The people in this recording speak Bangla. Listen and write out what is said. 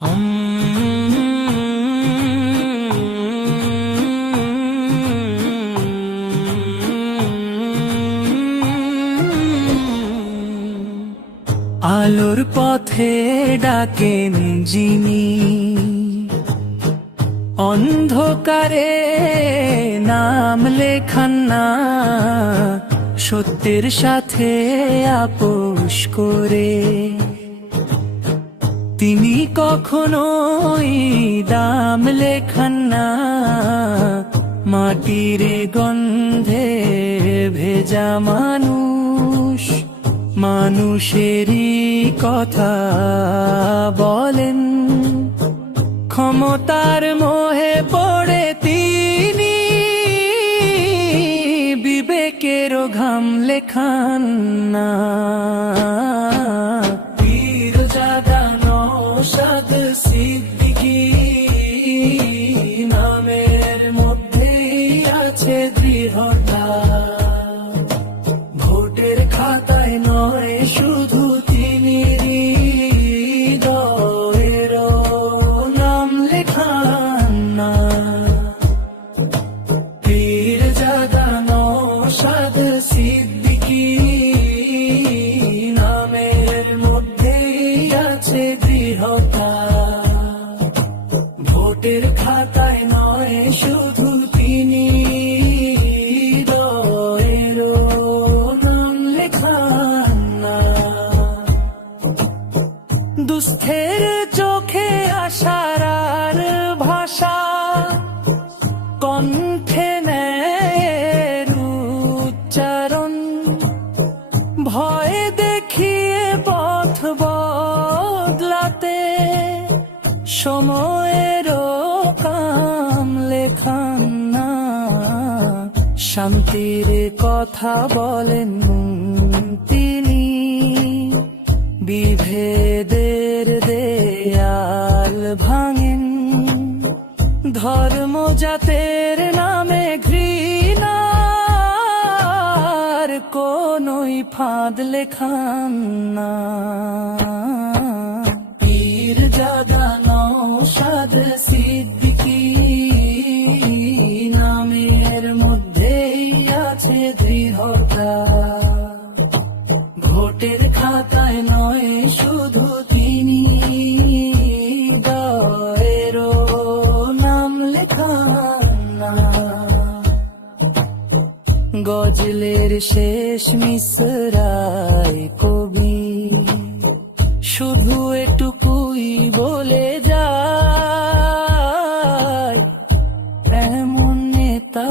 আলোর পথে ডাকেন যিনি, অন্ধকারে নাম লেখান না, সত্যের সাথে আপোষ করে। তিনি কখনোই দাম লেখান না, মাটির গন্ধে ভেজা মানুষ মানুষেরই কথা বলেন। ক্ষমতার মোহে পড়ে তিনি বিবেকেরও ঘাম লেখান না। পীর জাদা নওশাদ সিদ্দিকী নামের মধ্যেই আছে দৃঢ়তা। ভোটের খাতায় নয় শুধু তিনি, হৃদয়েরও নাম লেখান না। পীর জাদা নওশাদ সিদ্দিকী নামের মধ্যেই আছে দৃঢ়তা। ভোটের খাতায় নয় শুধু তিনি, দুস্থের চোখে আশার ভাষা, কণ্ঠে ন্যায়ের উচ্চারণ। ভয় দেখিয়ে পথ বদলাতে সময়েরও কাম লেখান না। শান্তির কথা বলেন তিনি, বিভেদের দেয়াল ভাঙেন। ধর্ম জাতের নামে ঘৃণার কোনই ফাঁদ লেখান না। পীর জাদা নওশাদ সিদ্দিকী নামের মধ্যেই আছে দৃঢ়তা। ভোটের খাতায় নয় শুধু তিনি, হৃদয়েরও নাম লেখান না। গজলের শেষ মিসরায় কবি শুধু এটুকুই বলে যায়, এমন নেতা